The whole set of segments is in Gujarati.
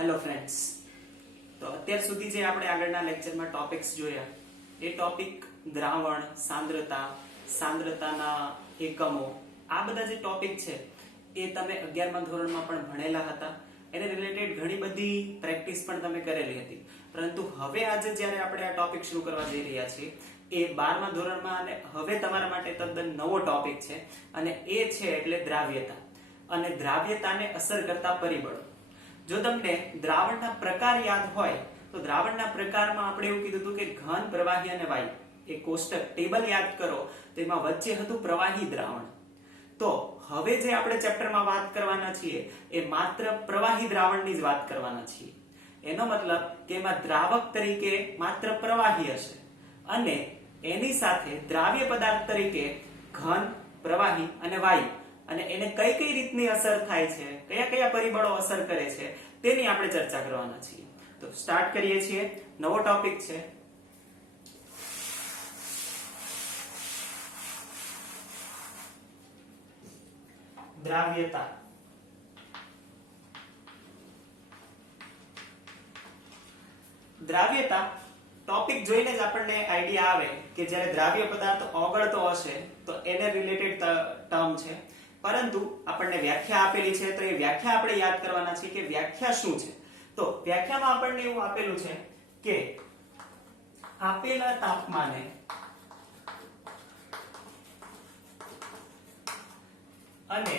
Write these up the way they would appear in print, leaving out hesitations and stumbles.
હેલો ફ્રેન્ડ્સ, તો અત્યાર સુધી જે આપણે આગળના લેક્ચરમાં ટોપિક્સ જોયા એ ટોપિક દ્રાવણ, સાંદ્રતા, સાંદ્રતાના એકમો, આ બધા જે ટોપિક છે એ તમે 11મા ધોરણમાં પણ ભણેલા હતા. એને રિલેટેડ ઘણી બધી પ્રેક્ટિસ પણ તમે કરેલી હતી. પરંતુ હવે આજે જ્યારે આપણે આ ટોપિક શરૂ કરવા જઈ રહ્યા છીએ એ 12મા ધોરણમાં અને હવે તમારા માટે તદ્દન નવો ટોપિક છે અને એ છે એટલે દ્રાવ્યતા અને દ્રાવ્યતાને અસર કરતા પરિબળો. જો તમને દ્રાવણના પ્રકાર યાદ હોય તો દ્રાવણના પ્રકારમાં આપણે એવું કીધું હતું કે ઘન, પ્રવાહી અને વાયુ. એ કોષ્ટક ટેબલ યાદ કરો તેમાં વચ્ચે હતું પ્રવાહી દ્રાવણ. તો હવે જે આપણે ચેપ્ટરમાં વાત કરવાના છીએ એ માત્ર પ્રવાહી દ્રાવણની જ વાત કરવાના છીએ. એનો મતલબ કે એમાં દ્રાવક તરીકે માત્ર પ્રવાહી હશે અને એની સાથે દ્રાવ્ય પદાર્થ તરીકે ઘન, પ્રવાહી અને વાયુ, અને એને કઈ કઈ રીતની અસર થાય છે, કયા કયા પરિબળો અસર કરે છે તેની આપણે ચર્ચા કરવાના છીએ. તો સ્ટાર્ટ કરીએ છીએ. નવો ટોપિક છે દ્રાવ્યતા. દ્રાવ્યતા ટોપિક જોઈને જ આપણને આઈડિયા આવે કે જ્યારે દ્રાવ્ય પદાર્થ ઓગળતો હશે તો એને રિલેટેડ ટર્મ છે. પરંતુ આપણને વ્યાખ્યા આપેલી છે તો એ વ્યાખ્યા આપણે યાદ કરવાના છે કે વ્યાખ્યા શું છે. તો વ્યાખ્યામાં આપણને એવું આપેલું છે કે આપેલા તાપમાને અને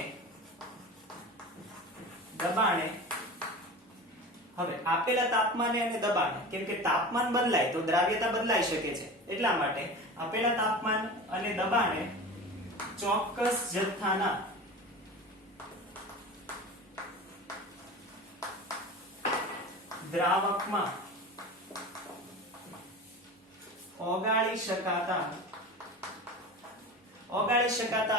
દબાણે, હવે આપેલા તાપમાને અને દબાણે, કેમ કે તાપમાન બદલાય તો દ્રાવ્યતા બદલાઈ શકે છે, એટલા માટે આપેલા તાપમાન અને દબાણે ચોક્કસ જથ્થાના દ્રાવકમાં ઓગાળી શકાતા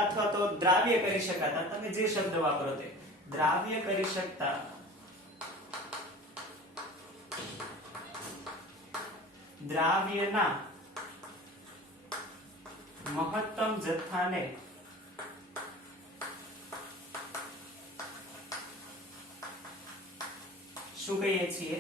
અથવા તો દ્રાવ્ય કરી શકાતા, તમે જે શબ્દ વાપરો તે, દ્રાવ્ય કરી શકતા દ્રાવ્યના મહત્તમ જથ્થાને શું કહીએ છીએ?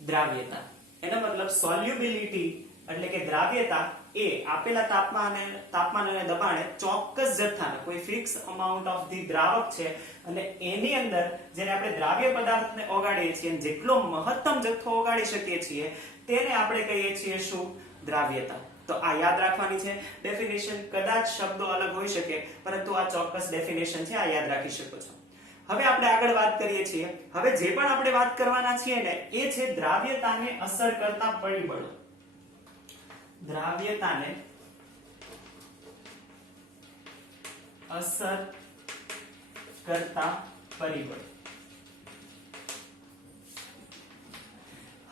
દ્રાવ્યતા. એનો મતલબ સોલ્યુબિલિટી એટલે કે દ્રાવ્યતા એ આપેલા તાપમાન અને દબાણે ચોક્કસ જથ્થાના, કોઈ ફિક્સ અમાઉન્ટ ઓફ ધી દ્રાવક છે અને એની અંદર જેને આપણે દ્રાવ્ય પદાર્થને ઓગાળીએ છીએ, જેટલો મહત્તમ જથ્થો ઓગાળી શકીએ છીએ તેને આપણે કહીએ છીએ શું? દ્રાવ્યતા. તો આ યાદ રાખવાની છે. ડેફિનેશન કદાચ શબ્દો અલગ હોઈ શકે પરંતુ આ ચોક્કસ ડેફિનેશન છે, આ યાદ રાખી શકો છો. હવે આપણે આગળ વાત કરીએ છીએ. હવે જે પણ આપણે વાત કરવાના છીએ ને એ છે દ્રાવ્યતાને અસર કરતા પરિબળો. દ્રાવ્યતાને અસર કરતા પરિબળો.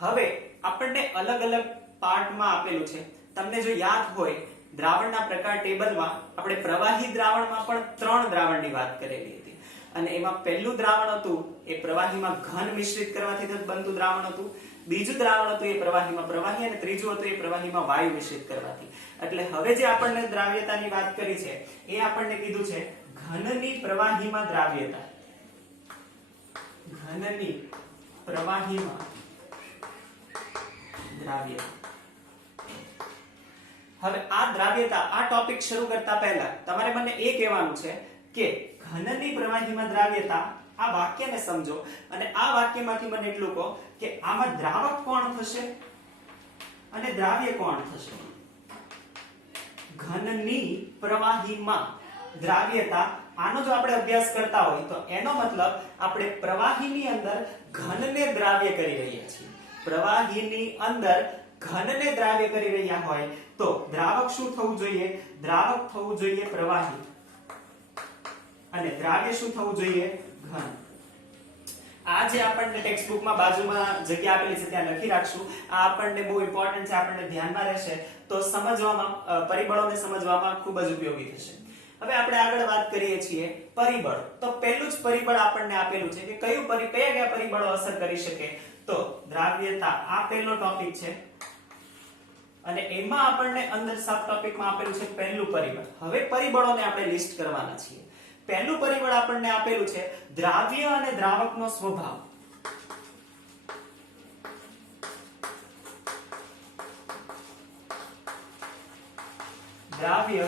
હવે આપણને અલગ અલગ પાર્ટમાં આપેલું છે. તમને જો યાદ હોય દ્રાવણના પ્રકાર ટેબલમાં આપણે પ્રવાહી દ્રાવણમાં પણ 3 દ્રાવણની વાત કરેલી હતી અને એમાં પહેલું દ્રાવણ હતું એ પ્રવાહીમાં ઘન મિશ્રિત કરવાથી બનતું દ્રાવણ હતું, બીજું દ્રાવણ હતું એ પ્રવાહીમાં પ્રવાહી અને ત્રીજું હતું એ પ્રવાહીમાં વાયુ મિશ્રિત કરવાથી. એટલે હવે જે આપણને દ્રાવ્યતાની વાત કરી છે એ આપણને કીધું છે ઘનની પ્રવાહીમાં દ્રાવ્યતા. ઘનની પ્રવાહીમાં દ્રાવ્યતા. હવે આ દ્રાવ્યતા, આ ટોપિક શરૂ કરતા પહેલા તમારે મને એ કહેવાનું છે કે ઘનની પ્રવાહીમાં દ્રાવ્યતા, આ વાક્યને સમજો અને આ વાક્યમાંથી મને એટલું કહો કે આમાં દ્રાવક કોણ થશે અને દ્રાવ્ય કોણ થશે? ઘનની પ્રવાહીમાં દ્રાવ્યતા, આનો જો આપણે અભ્યાસ કરતા હોય તો એનો મતલબ આપણે પ્રવાહીની અંદર ઘનને દ્રાવ્ય કરી રહ્યા છીએ. પ્રવાહીની અંદર ઘનને દ્રાવ્ય કરી રહ્યા હોય તો દ્રાવક શું થવું જોઈએ? દ્રાવક થવું જોઈએ પ્રવાહી અને દ્રાવ્ય શું થવું જોઈએ? ઘન. આ જે આપણને ટેક્સ્ટ બુકમાં બાજુમાં જગ્યા આપેલી છે ત્યાં લખી રાખશું. આ આપણને બહુ ઇમ્પોર્ટન્ટ છે, આપણને ધ્યાનમાં રહેશે તો સમજવામાં, પરિબળોને સમજવામાં ખૂબ જ ઉપયોગી થશે. હવે આપણે આગળ વાત કરીએ છીએ પરિબળ. તો પહેલું જ પરિબળ આપણને આપેલું છે કે કયા પરિબળો અસર કરી શકે? તો દ્રાવ્યતા, આ પહેલો ટોપિક છે અને એમાં આપણને અંદર સબ ટોપિકમાં આપેલું છે પહેલું પરિબળ. હવે પરિબળોને આપણે લિસ્ટ કરવાના છીએ. પહેલું પરિબળ આપણને આપેલું છે દ્રાવ્ય અને દ્રાવકનો સ્વભાવ. દ્રાવ્ય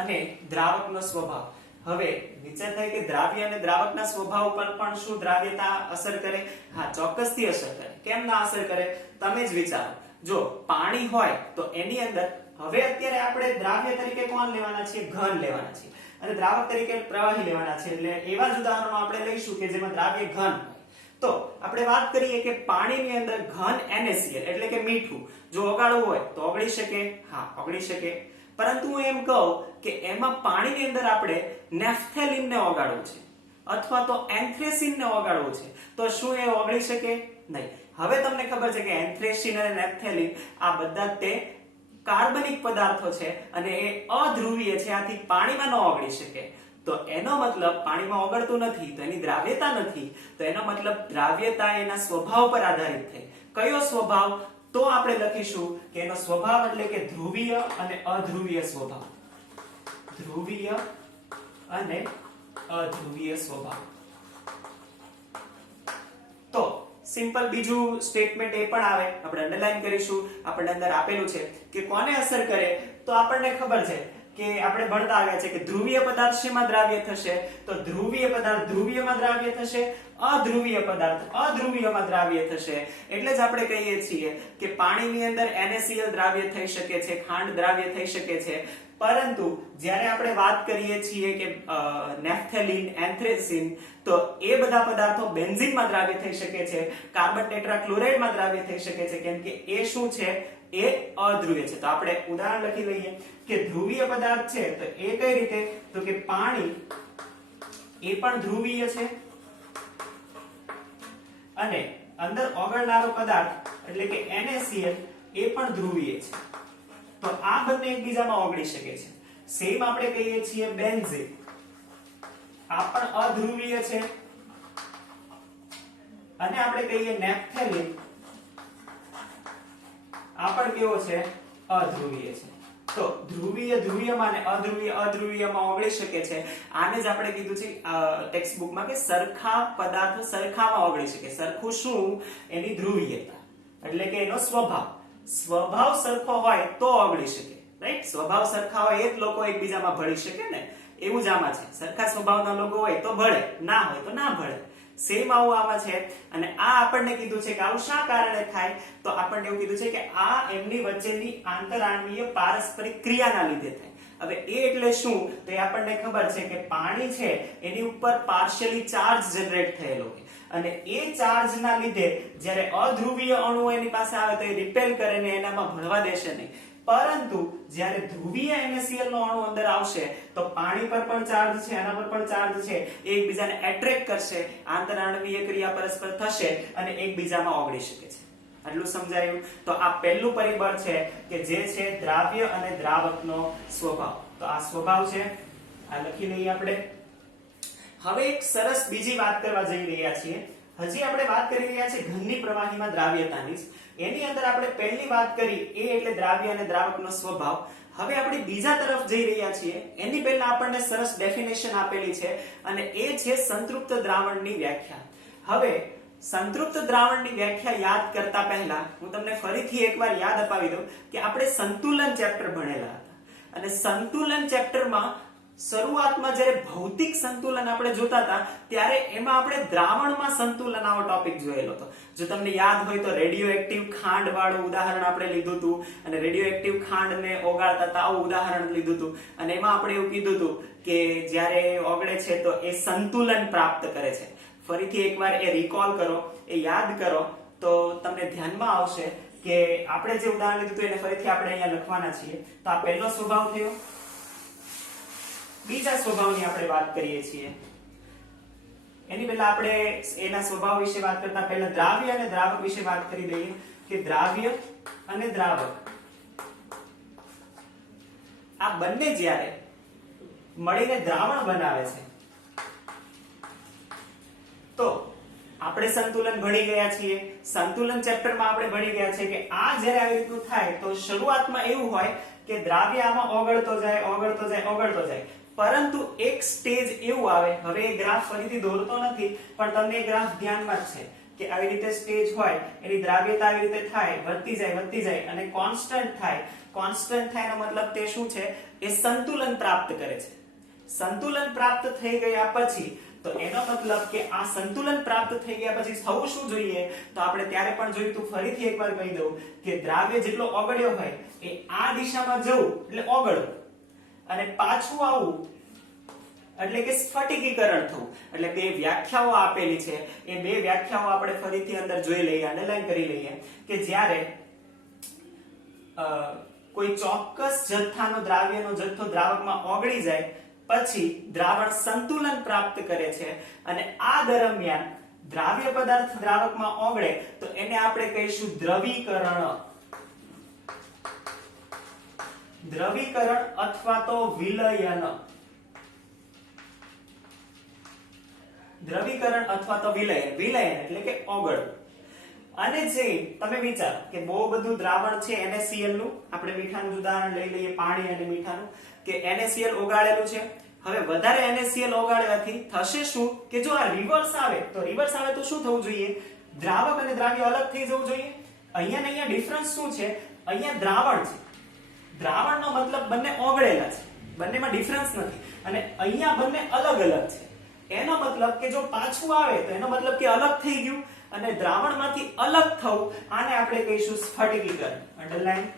અને દ્રાવકનો સ્વભાવ. હવે વિચાર થાય કે દ્રાવ્ય અને દ્રાવકના સ્વભાવ પર પણ શું દ્રાવ્યતા અસર કરે? હા, ચોક્કસથી અસર કરે. કેમ ના અસર કરે? તમે જ વિચારો. જો પાણી હોય તો એની અંદર હવે અત્યારે આપણે દ્રાવ્ય તરીકે કોણ લેવાના છીએ? ઘન લેવાના છીએ. અને દ્રાવક તરીકે પ્રવાહી લેવાના છે. એટલે એવા જ ઉદાહરણો આપણે લઈશું કે જેમાં દ્રાવ્ય ઘન હોય. તો આપણે વાત કરીએ કે પાણીની અંદર ઘન NaCl એટલે કે મીઠું જો ઓગાળવું હોય તો ઓગળી શકે? હા, ઓગળી શકે. પરંતુ હું એમ કહું કે એમાં પાણીની અંદર આપણે નેફથેલિનને ઓગાળવું છે અથવા તો એન્થ્રેસિનને ઓગાળવું છે, તો શું એ ઓગળી શકે? નહીં. હવે તમને ખબર છે કે એન્થ્રેસિન અને નેફથેલિન આ બધા તે કાર્બનિક પદાર્થો છે અને એ અધ્રુવીય છે, આથી પાણીમાં ન ઓગળી શકે. તો એનો મતલબ પાણીમાં ઓગળતું નથી તો એની દ્રાવ્યતા નથી. તો એનો મતલબ દ્રાવ્યતા એના સ્વભાવ પર આધારિત થઈ. કયો સ્વભાવ? તો આપણે લખીશું કે એનો સ્વભાવ એટલે કે ધ્રુવીય અને અધ્રુવીય સ્વભાવ. ધ્રુવીય અને અધ્રુવીય સ્વભાવ. તો સિમ્પલ બીજું સ્ટેટમેન્ટ એ પણ આવે, આપણે અંડરલાઈન કરીશું. આપણને અંદર આપેલું છે કે કોને અસર કરે, તો આપણને ખબર છે કે આપણે ભણતા આવ્યા છે કે ધ્રુવીય પદાર્થ શેમાં દ્રાવ્ય થશે? તો ધ્રુવીય પદાર્થ ધ્રુવીયમાં દ્રાવ્ય થશે, અધ્રુવીય પદાર્થ અધ્રુવીયમાં દ્રાવ્ય થશે. એટલે જ આપણે કહીએ છીએ કે પાણીની અંદર NaCl દ્રાવ્ય થઈ શકે છે, ખાંડ દ્રાવ્ય થઈ શકે છે. પરંતુ જ્યારે આપણે વાત કરીએ છીએ કે નેફથેલિન, એન્થ્રેસિન, તો એ બધા પદાર્થો બેન્ઝીનમાં દ્રાવ્ય થઈ શકે છે, કાર્બન ટેટ્રાક્લોરાઇડમાં દ્રાવ્ય થઈ શકે છે, કેમ કે એ શું છે? એ અધ્રુવીય છે. તો આપણે ઉદાહરણ લખી લઈએ કે ધ્રુવીય પદાર્થ છે તો એ કઈ રીતે? તો કે પાણી એ પણ ધ્રુવીય છે અને અંદર ઓગળનારો પદાર્થ એટલે કે NaCl એ પણ ધ્રુવીય છે. તો આ બંને એકબીજામાં ઓગળી શકે છે. સેમ આપણે કહીએ છીએ બેન્ઝીન, આ પણ અધ્રુવીય છે. અને આપણે કહીએ નેફથેલિન, આ પણ કેવો છે? અધ્રુવીય છે. તો ધ્રુવીય ધ્રુવીયમાં અને અધ્રુવીય અધ્રુવીયમાં ઓગળી શકે છે. આને જ આપણે કીધું છે ટેક્સ્ટ બુકમાં કે સરખા પદાર્થો સરખામાં ઓગળી શકે. સરખું શું? એની ધ્રુવીયતા એટલે કે એનો સ્વભાવ. સ્વભાવ સરખો હોય તો ઓગળી શકે, રાઈટ? સ્વભાવ સરખા હોય એ જ લોકો એકબીજામાં ભળી શકે ને, એવું જ આમાં છે. સરખા સ્વભાવના લોકો હોય તો ભળે, ના હોય તો ના ભળે. સેમ આવું આમાં છે. અને આ આપણને કીધું છે કે આવું શા કારણે થાય? તો આપણને એવું કીધું છે કે આ એમની વચ્ચેની આંતરાણવીય પારસ્પરિક ક્રિયાના લીધે થાય. હવે એ એટલે શું? તો એ આપણને ખબર છે કે પાણી છે એની ઉપર પાર્શિયલી ચાર્જ જનરેટ થયેલો હોય અને એ ચાર્જના લીધે જ્યારે અધ્રુવીય અણુ એની પાસે આવે તો એ રિપેલ કરે ને એનામાં ભળવા દેશે નહીં. પરંતુ જ્યારે ધ્રુવીય NaCl નો અણુ અંદર આવશે તો પાણી પર પણ ચાર્જ છે, આના પર પણ ચાર્જ છે, એ એકબીજાને એટ્રેક્ટ કરશે, આંતરાણવીય ક્રિયા પરસ્પર થશે અને એકબીજામાં ઓગળી શકે છે. આટલું સમજાયું? તો આ પહેલું પરિબળ છે કે જે છે દ્રાવ્ય અને દ્રાવકનો સ્વભાવ. તો આ સ્વભાવ છે, આ લખી લઈએ આપણે. હવે એક સરસ બીજી વાત કરવા જઈ રહ્યા છીએ. હજી આપણે વાત કરી રહ્યા છીએ ઘનની પ્રવાહીમાં દ્રાવ્યતાની. એની અંદર આપણે પહેલી વાત કરી એ એટલે દ્રાવ્ય અને દ્રાવકનો સ્વભાવ. હવે આપણે બીજા તરફ જઈ રહ્યા છીએ. એની પહેલા આપણને સરસ ડેફિનેશન આપેલી છે અને એ છે સંતૃપ્ત દ્રાવણની વ્યાખ્યા. હવે સંતૃપ્ત દ્રાવણની વ્યાખ્યા યાદ કરતા પહેલા હું તમને ફરીથી એકવાર યાદ અપાવી દઉં કે આપણે સંતુલન ચેપ્ટર ભણેલા હતા અને સંતુલન ચેપ્ટરમાં શરૂઆતમાં જ્યારે ભૌતિક સંતુલન આપણે જોતા હતા ત્યારે એમાં આપણે દ્રાવણમાં સંતુલન આવો ટોપિક જોયેલો હતો. જો તમને યાદ હોય તો રેડિયો એક્ટિવ ખાંડ વાળું ઉદાહરણ આપણે લીધું હતું અને રેડિયો એક્ટિવ ખાંડને ઓગાળતા હતા આવું ઉદાહરણ લીધું હતું અને એમાં આપણે એવું કીધું હતું કે જ્યારે ઓગળે છે તો એ સંતુલન પ્રાપ્ત કરે છે. ફરીથી એકવાર એ રિકોલ કરો, એ યાદ કરો તો તમને ધ્યાનમાં આવશે કે આપણે જે ઉદાહરણ લીધું હતું એને ફરીથી આપણે અહીંયા લખવાના છીએ. તો આ પહેલો સ્વભાવ થયો. બીજા સ્વભાવની આપણે વાત કરીએ છીએ. એની પહેલા આપણે એના સ્વભાવ વિશે વાત કરતા પહેલા દ્રાવ્ય અને દ્રાવક વિશે વાત કરી દઈએ કે દ્રાવ્ય અને દ્રાવક આ બંને જ્યારે મળીને દ્રાવણ બનાવે છે તો આપણે સંતુલન ભણી ગયા છીએ. સંતુલન ચેપ્ટરમાં આપણે ભણી ગયા છે કે આ જ્યારે આવી રીતનું થાય તો શરૂઆતમાં એવું હોય કે દ્રાવ્ય આમાં ઓગળતો જાય ઓગળતો જાય ઓગળતો જાય, પરંતુ એક સ્ટેજ એવું આવે. હવે એ ગ્રાફ ફરીથી દોરતો નથી પણ તમને એ ગ્રાફ ધ્યાનમાં જ છે કે આવી રીતે સ્ટેજ હોય એની દ્રાવ્યતા આવી રીતે થાય, વધતી જાય અને કોન્સ્ટન્ટ થાય. કોન્સ્ટન્ટ થાય એનો મતલબ તે શું છે? એ સંતુલન પ્રાપ્ત કરે છે. સંતુલન પ્રાપ્ત થઈ ગયા પછી તો એનો મતલબ કે આ સંતુલન પ્રાપ્ત થઈ ગયા પછી થવું શું જોઈએ? તો આપણે ત્યારે પણ જોયું તું, ફરીથી એકવાર કહી દઉં કે દ્રાવ્ય જેટલો ઓગળ્યો હોય એ આ દિશામાં જવું એટલે ઓગળવું, અને પાછું આવવું એટલે કે સ્ફટિકીકરણ થવું. એટલે બે વ્યાખ્યાઓ આપેલી છે, એ બે વ્યાખ્યાઓ આપણે ફરીથી અંદર જોઈ લઈએ, અંડરલાઈન કરી લઈએ કે જ્યારે કોઈ ચોક્કસ જથ્થાનો દ્રાવ્યનો જથ્થો દ્રાવકમાં ઓગળી જાય પછી દ્રાવણ સંતુલન પ્રાપ્ત કરે છે, અને આ દરમિયાન દ્રાવ્ય પદાર્થ દ્રાવકમાં ઓગળે તો એને આપણે કહીશું દ્રવીકરણ. દ્રવીકરણ અથવા તો વિલયન. દ્રવીકરણ અથવા તો વિલયન. વિલયન એટલે કે ઓગળવું. અને જે તમે વિચારો કે બહુ બધું દ્રાવણ છે NaCl નું, આપણે મીઠાનું ઉદાહરણ લઈ લઈએ, પાણી અને મીઠાનું, કે NaCl ઓગાળેલું છે. હવે વધારે NaCl ઓગાળવાથી થશે શું કે જો આ રિવર્સ આવે તો શું થવું જોઈએ? દ્રાવક અને દ્રાવ્ય અલગ થઈ જવું જોઈએ. અહીંયા ને અહીંયા ડિફરન્સ શું છે? અહીંયા દ્રાવણ છે. દ્રાવણનો મતલબ બંને ઓગળેલા છે, બંનેમાં ડિફરન્સ નથી, અને અહીંયા બંને અલગ અલગ છે. એનો મતલબ કે જો પાછું આવે તો એનો મતલબ કે અલગ થઈ ગયું, અને દ્રાવણમાંથી અલગ થવું, આને આપણે કહીશું સ્ફટિકીકરણ. અંડરલાઈન.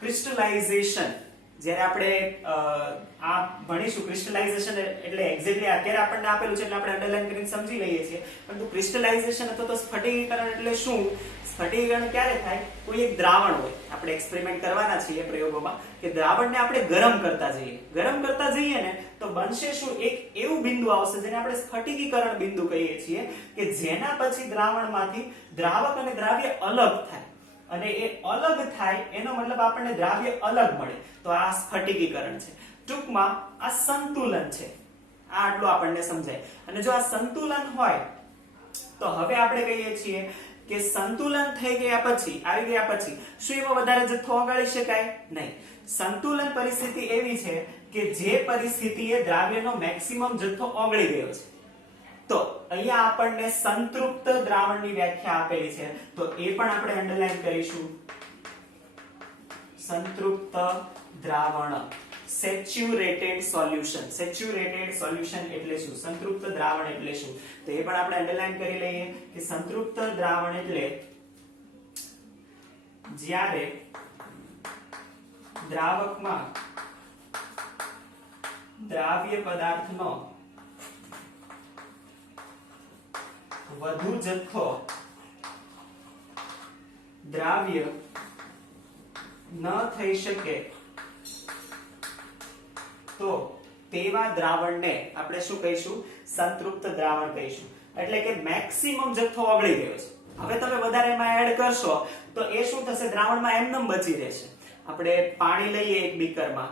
ક્રિસ્ટલાઇઝેશન. જ્યારે આપણે આ ભણીશું ક્રિસ્ટલાઇઝેશન એટલે એક્ઝેક્ટલી અત્યારે આપણને આપેલું છે એટલે આપણે અંડરલાઈન કરીને સમજી લઈએ છીએ, પરંતુ ક્રિસ્ટલાઇઝેશન અથવા તો સ્ફટિકીકરણ એટલે શું? સ્ફટિકીકરણ ક્યારે થાય? કોઈ એક દ્રાવણ હોય, આપણે એક્સપેરિમેન્ટ કરવાના છીએ પ્રયોગોમાં, કે દ્રાવણને આપણે ગરમ કરતા જઈએ ને તો બનશે શું? એક એવું બિંદુ આવશે જેને આપણે સ્ફટિકીકરણ બિંદુ કહીએ છીએ, કે જેના પછી દ્રાવણમાંથી દ્રાવક અને દ્રાવ્ય અલગ થાય, અને એ અલગ થાય એનો મતલબ આપણને દ્રાવ્ય અલગ મળે, તો આ સ્ફટિકીકરણ છે. ટૂંકમાં આ સંતુલન છે. આ આટલું આપણને સમજાય. અને જો આ સંતુલન હોય તો હવે આપણે કહીએ છીએ કે સંતુલન થઈ ગયા પછી, આવી ગયા પછી શું એમાં વધારે જથ્થો ઓગાળી શકાય? નહીં. સંતુલન પરિસ્થિતિ એવી છે કે જે પરિસ્થિતિએ દ્રાવ્યનો મેક્સિમમ જથ્થો ઓગળી ગયો છે. તો અહીંયા આપણને સંતૃપ્ત દ્રાવણની વ્યાખ્યા આપેલી છે, તો એ પણ આપણે અંડરલાઈન કરીશું. સંતૃપ્ત દ્રાવણ, સેચ્યુરેટેડ સોલ્યુશન. સેચ્યુરેટેડ સોલ્યુશન એટલે શું? સંતૃપ્ત દ્રાવણ એટલે શું? તો એ પણ આપણે અંડરલાઈન કરી લઈએ કે સંતૃપ્ત દ્રાવણ એટલે જ્યારે દ્રાવકમાં દ્રાવ્ય પદાર્થનો વધુ જથ્થો દ્રાવ્ય ન થઈ શકે તો તેવા દ્રાવણને આપણે શું કહીશું? સંતૃપ્ત દ્રાવણ કહીશું. એટલે કે મેક્સિમમ જથ્થો ઓગળી ગયો છે. હવે તમે વધારે એમાં એડ કરશો તો એ શું થશે? દ્રાવણમાં એમનેમ બચી રહેશે. આપણે પાણી લઈએ એક બીકરમાં,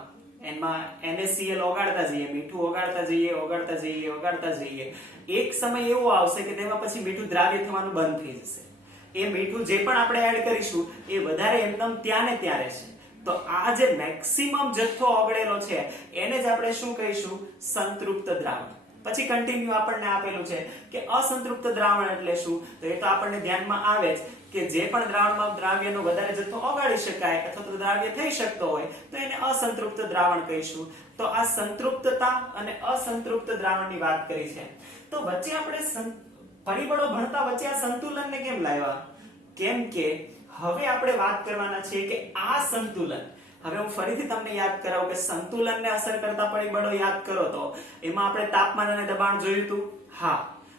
એમાં NaCl ઓગાળતા જઈએ, મીઠું ઓગાળતા જઈએ. એક સમય એવો આવશે કે તેમાં પછી મીઠું દ્રાવ્ય થવાનું બંધ થઈ જશે. એ મીઠું જે પણ આપણે એડ કરીશું એ વધારે એમનેમ ત્યાં ને ત્યાં રહેશે. તો આ જે મેક્સિમમ જથ્થો ઓગળેલો છે એને જ આપણે શું કહીશું? સંતૃપ્ત દ્રાવણ. પછી કન્ટિન્યુ આપણને આપેલું છે કે અસંતૃપ્ત દ્રાવણ એટલે શું? તો એ તો આપણને ધ્યાનમાં આવે જ કે જે પણ દ્રાવણમાં દ્રાવ્યનો વધારે જથ્થો ઓગાળી શકાય અથવા તો દ્રાવ્ય થઈ શકતો હોય તો એને અસંતૃપ્ત દ્રાવણ કહીશું. તો આ સંતૃપ્તતા અને અસંતૃપ્ત દ્રાવણની વાત કરી છે. તો વચ્ચે આપણે પરિબળો ભણતા વચ્ચે આ સંતુલનને કેમ લાવ્યા? કેમ કે હવે આપણે વાત કરવાના છીએ કે આ સંતુલન, હવે હું ફરીથી તમને યાદ કરાવું કે સંતુલનને અસર કરતા પરિબળો યાદ કરો તો એમાં આપણે તાપમાન અને દબાણ જોયું હતું. હા,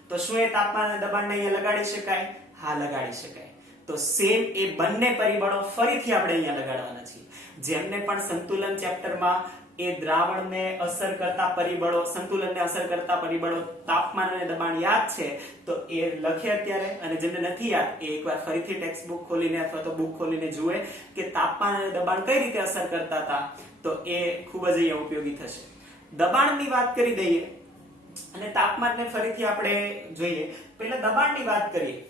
તો શું એ તાપમાન અને દબાણને અહીંયા લગાડી શકાય? હા, લગાડી શકાય. તો સેમ એ બંને પરિબળો ફરીથી આપણે અહીંયા લગાડવાના છીએ. જેમને પણ સંતુલન ચેપ્ટરમાં એ દ્રાવણને અસર કરતા પરિબળો, સંતુલનને અસર કરતા પરિબળો તાપમાન અને દબાણ યાદ છે તો એ લખે અત્યારે, અને જેમને નથી યાદ એ એકવાર ફરીથી ટેક્સ્ટ બુક ખોલીને અથવા તો બુક ખોલીને જુએ કે તાપમાન અને દબાણ કઈ રીતે અસર કરતા હતા, તો એ ખૂબ જ અહીંયા ઉપયોગી થશે. દબાણની વાત કરી દઈએ અને તાપમાનને ફરીથી આપણે જોઈએ. પહેલા દબાણની વાત કરીએ.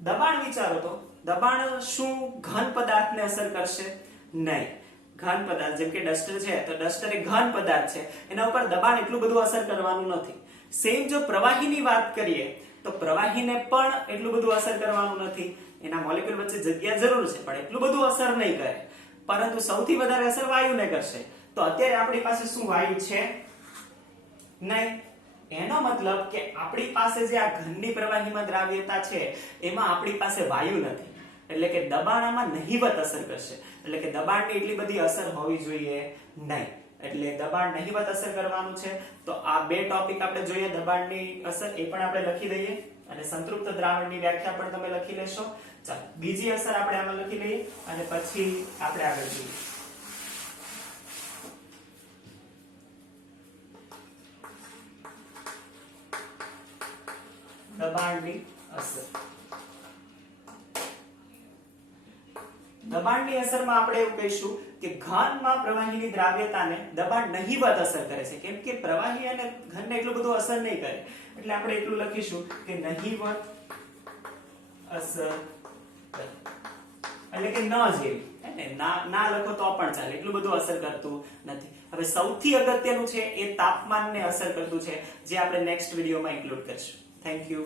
દબાણ વિચારો તો દબાણ શું ઘન પદાર્થને અસર કરશે? નહીં. ઘન પદાર્થ જેમ કે ડસ્ટર છે તો ડસ્ટર એ ઘન પદાર્થ છે, એના ઉપર દબાણ એટલું બધું અસર કરવાનું નથી. સેમ જો પ્રવાહીની વાત કરીએ તો પ્રવાહીને પણ એટલું બધું અસર કરવાનું નથી, એના મોલેક્યુલ વચ્ચે જગ્યા જરૂર છે પણ એટલું બધું અસર નહીં કરે, પરંતુ સૌથી વધારે અસર વાયુને કરશે. તો અત્યારે આપણી પાસે શું વાયુ છે? નહીં. એનો મતલબ કે આપણી પાસે જે આ ઘનની પ્રવાહીમાં દ્રાવ્યતા છે એમાં આપણી પાસે વાયુ નથી, એટલે કે દબાણ આમાં નહિવત અસર કરશે, એટલે કે દબાણની એટલી બધી અસર હોવી જોઈએ નહીં, એટલે દબાણ નહિવત અસર કરવાનું છે. તો આ બે ટોપિક આપણે જોઈએ, દબાણની અસર એ પણ આપણે લખી દઈએ અને સંતૃપ્ત દ્રાવણની વ્યાખ્યા પણ તમે લખી લેશો. ચાલો બીજી અસર આપણે આમાં લખી લઈએ અને પછી આપણે આગળ જોઈએ. દબાણની અસર. દબાણની અસરમાં આપણે એવું કહીશું કે ઘનમાં પ્રવાહીની દ્રાવ્યતાને દબાણ નહિવત અસર કરે છે, કેમ કે પ્રવાહી અને ઘનને એટલું બધું અસર નહીં કરે, એટલે આપણે એટલું લખીશું કે નહિવત અસર કરે, એટલે કે ન જેવી, હે ના લખો તો પણ ચાલે, એટલું બધું અસર કરતું નથી. હવે સૌથી અગત્યનું છે એ તાપમાનને અસર કરતું છે, જે આપણે નેક્સ્ટ વિડીયોમાં ઇન્ક્લુડ કરીશું. Thank you.